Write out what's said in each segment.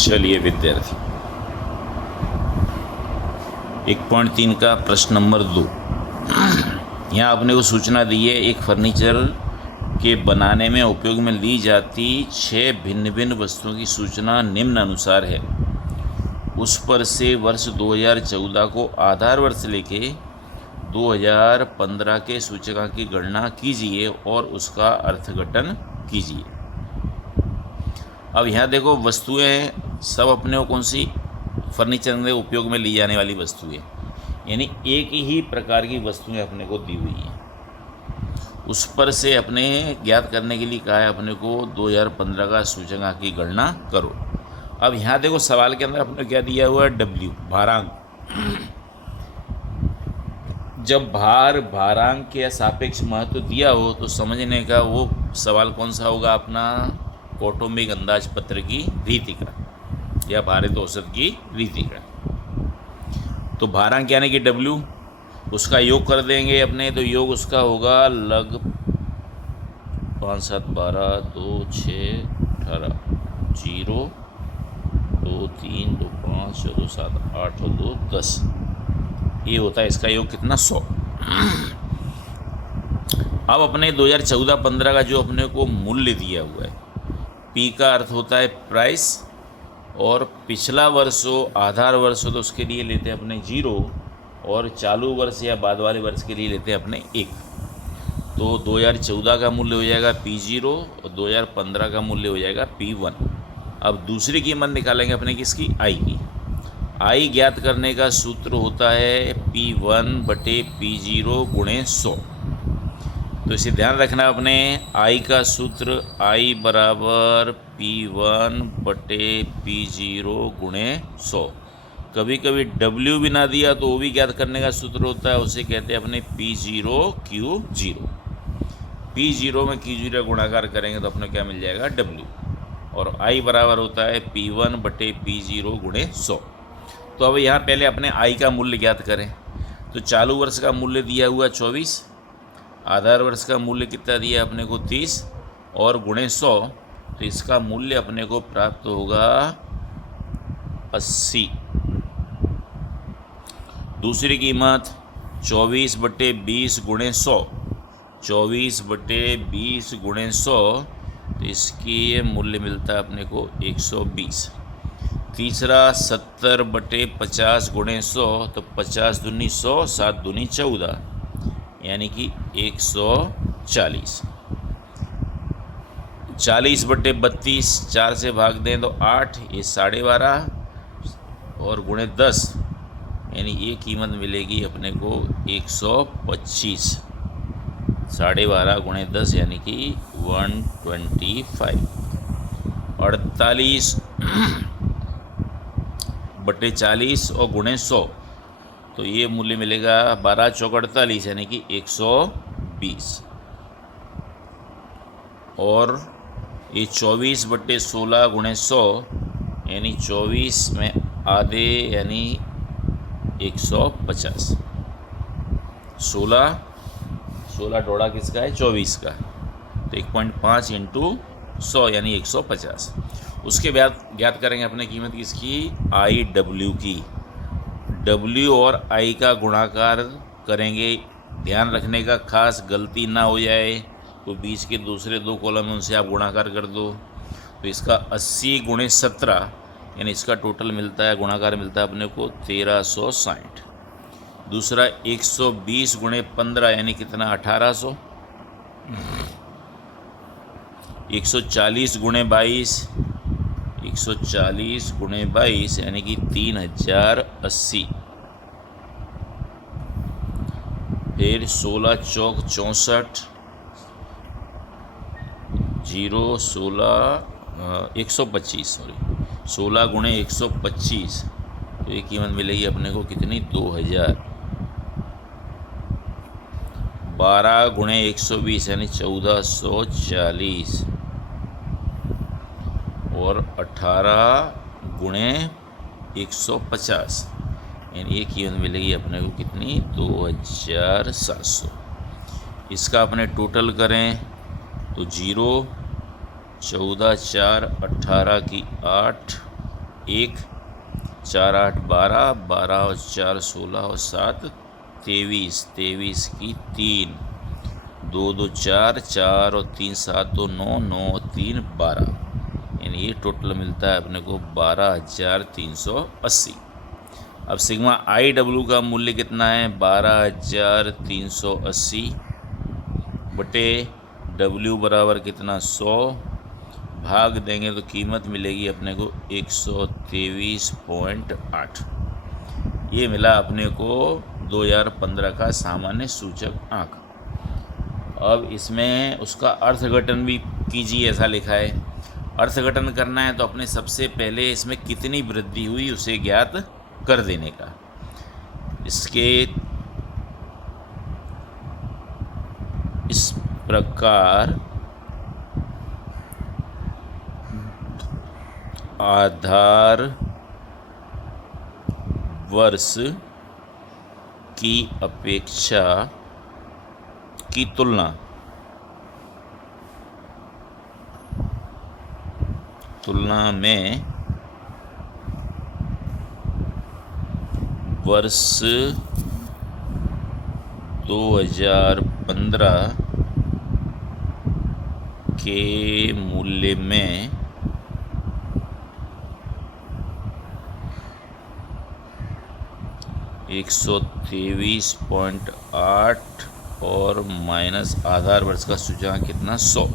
चलिए विद्यार्थी 1.3 का प्रश्न नंबर 2। यहाँ आपने को सूचना दी है, एक फर्नीचर के बनाने में उपयोग में ली जाती 6 भिन्न भिन्न वस्तुओं की सूचना निम्न अनुसार है। उस पर से वर्ष 2014 को आधार वर्ष लेके 2015 के सूचकांक की गणना कीजिए और उसका अर्थघटन कीजिए। अब यहाँ देखो, वस्तुएं सब अपने को कौन सी फर्नीचर में उपयोग में ली जाने वाली वस्तुएं, यानी एक ही प्रकार की वस्तुएं अपने को दी हुई हैं। उस पर से अपने ज्ञात करने के लिए कहा है अपने को 2015 का सूचकांक की गणना करो। अब यहाँ देखो, सवाल के अंदर अपने क्या दिया हुआ है, डब्ल्यू भारांक। जब भारांक के सापेक्ष महत्व दिया हो तो समझने का वो सवाल कौन सा होगा, अपना कौटुंबिक अंदाज पत्र की रीति का या भारित औसत की रीति का। तो भारांक यानी कि W, उसका योग कर देंगे अपने, तो योग उसका होगा लग 5 7 12 2 6 18 0 2 3 2 5 2 7 8 और 2 10, ये होता है इसका योग कितना, 100। अब अपने 2014-15 का जो अपने को मूल्य दिया हुआ है, P का अर्थ होता है प्राइस, और पिछला वर्ष हो, आधार वर्ष हो तो उसके लिए लेते हैं अपने 0, और चालू वर्ष या बाद वाले वर्ष के लिए लेते हैं अपने 1। तो 2014 का मूल्य हो जाएगा P0 और 2015 का मूल्य हो जाएगा P1। अब दूसरी कीमत निकालेंगे अपने किसकी, I की। I ज्ञात करने का सूत्र होता है P1 बटे P0 गुणे 100। तो इसे ध्यान रखना अपने, I का सूत्र I बराबर P1 बटे P0 गुणे 100। कभी कभी W भी ना दिया तो वो भी ज्ञात करने का सूत्र होता है, उसे कहते हैं अपने P0 Q0। P0 में Q0 गुणाकार करेंगे तो अपने क्या मिल जाएगा, W, और I बराबर होता है P1 बटे P0 गुणे 100। तो अब यहाँ पहले अपने I का मूल्य ज्ञात करें। तो चालू वर्ष का मूल्य दिया हुआ 24, आधार वर्ष का मूल्य कितना दिया अपने को 30 और गुणे 100, तो इसका मूल्य अपने को प्राप्त होगा 80। दूसरी कीमत 24 बटे 20 गुणे 100, 24 बटे 20 गुणे 100, तो इसकी ये मूल्य मिलता है अपने को 120। तीसरा 70 बटे 50 गुणे 100, तो 50 दूनी 100, 7 दूनी 14, यानी कि 140। 40 बटे 32 4 से भाग दें तो 8, ये 12.5 और गुणे 10, यानी ये कीमत मिलेगी अपने को 125। 12.5 गुणे 10 यानी कि 125। 48 बटे 40 और गुणे 100, तो ये मूल्य मिलेगा 12 चौक 48 यानी कि 120। और ये 24 बटे 16 गुणे 100 यानी 24 में आधे यानी 150। 16 डोड़ा किसका है, 24 का, तो 1.5 इंटू 100 यानी 150। उसके बाद ज्ञात करेंगे अपने कीमत किसकी, IW की। W और I का गुणाकार करेंगे। ध्यान रखने का, खास गलती ना हो जाए तो बीच के दूसरे 2 कॉलम उनसे आप गुणाकार कर दो, तो इसका 80 गुणे 17 यानी इसका टोटल मिलता है, गुणाकार मिलता है अपने को 1360। दूसरा 120 गुणे 15 यानी कितना, 1800। 140 गुणे 22, 140 गुणे 22 यानी कि 3080। फिर 16 चौक 64, 125 सॉरी, 16 गुणे 125, तो ये कीमत मिलेगी अपने को कितनी, 2000। 12 गुणे 120 यानी 1440, और 18 गुणे 150 यानी ये कीमत मिलेगी अपने को कितनी, 2700। इसका अपने टोटल करें तो 0, 14 4 18 की 8, 1 4 8 12, 12 और 4 16 और 7 23, 23 की 3, 2 2 4, 4 और 3 7 2 9, 9 और 3 12, यानी ये टोटल मिलता है अपने को 12,380। अब सिग्मा आई डब्ल्यू का मूल्य कितना है, 12,380 बटे डब्ल्यू बराबर कितना 100, भाग देंगे तो कीमत मिलेगी अपने को 123.8। ये मिला अपने को 2015 का सामान्य सूचक आंक। अब इसमें उसका अर्थघटन भी कीजिए, ऐसा लिखा है। अर्थघटन करना है तो अपने सबसे पहले इसमें कितनी वृद्धि हुई उसे ज्ञात कर देने का। इसके इस प्रकार आधार वर्ष की अपेक्षा की तुलना में वर्ष 2015 के मूल्य में 123.8 और माइनस आधार वर्ष का सूचकांक कितना 100,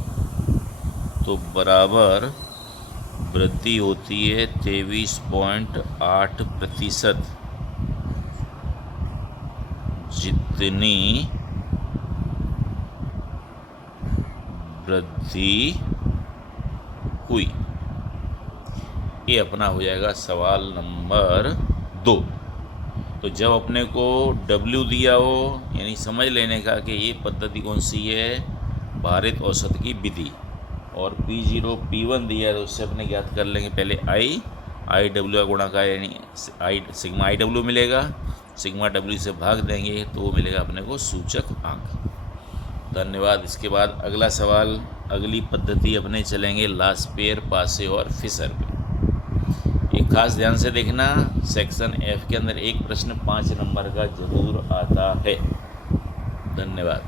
तो बराबर वृद्धि होती है 23.8%, जितनी वृद्धि हुई। ये अपना हो जाएगा सवाल नंबर 2। तो जब अपने को W दिया हो, यानी समझ लेने का कि ये पद्धति कौन सी है, भारित औसत की विधि, और P0 P1 दिया है तो उससे अपने ज्ञात कर लेंगे पहले आई डब्ल्यू का गुणाकार, यानी सिग्मा आई डब्ल्यू मिलेगा, सिग्मा W से भाग देंगे तो वो मिलेगा अपने को सूचक आंक। धन्यवाद। इसके बाद अगला सवाल, अगली पद्धति अपने चलेंगे लास्पेयर, पासे और फिशर पे। एक खास ध्यान से देखना, सेक्शन F के अंदर एक प्रश्न 5 नंबर का जरूर आता है। धन्यवाद।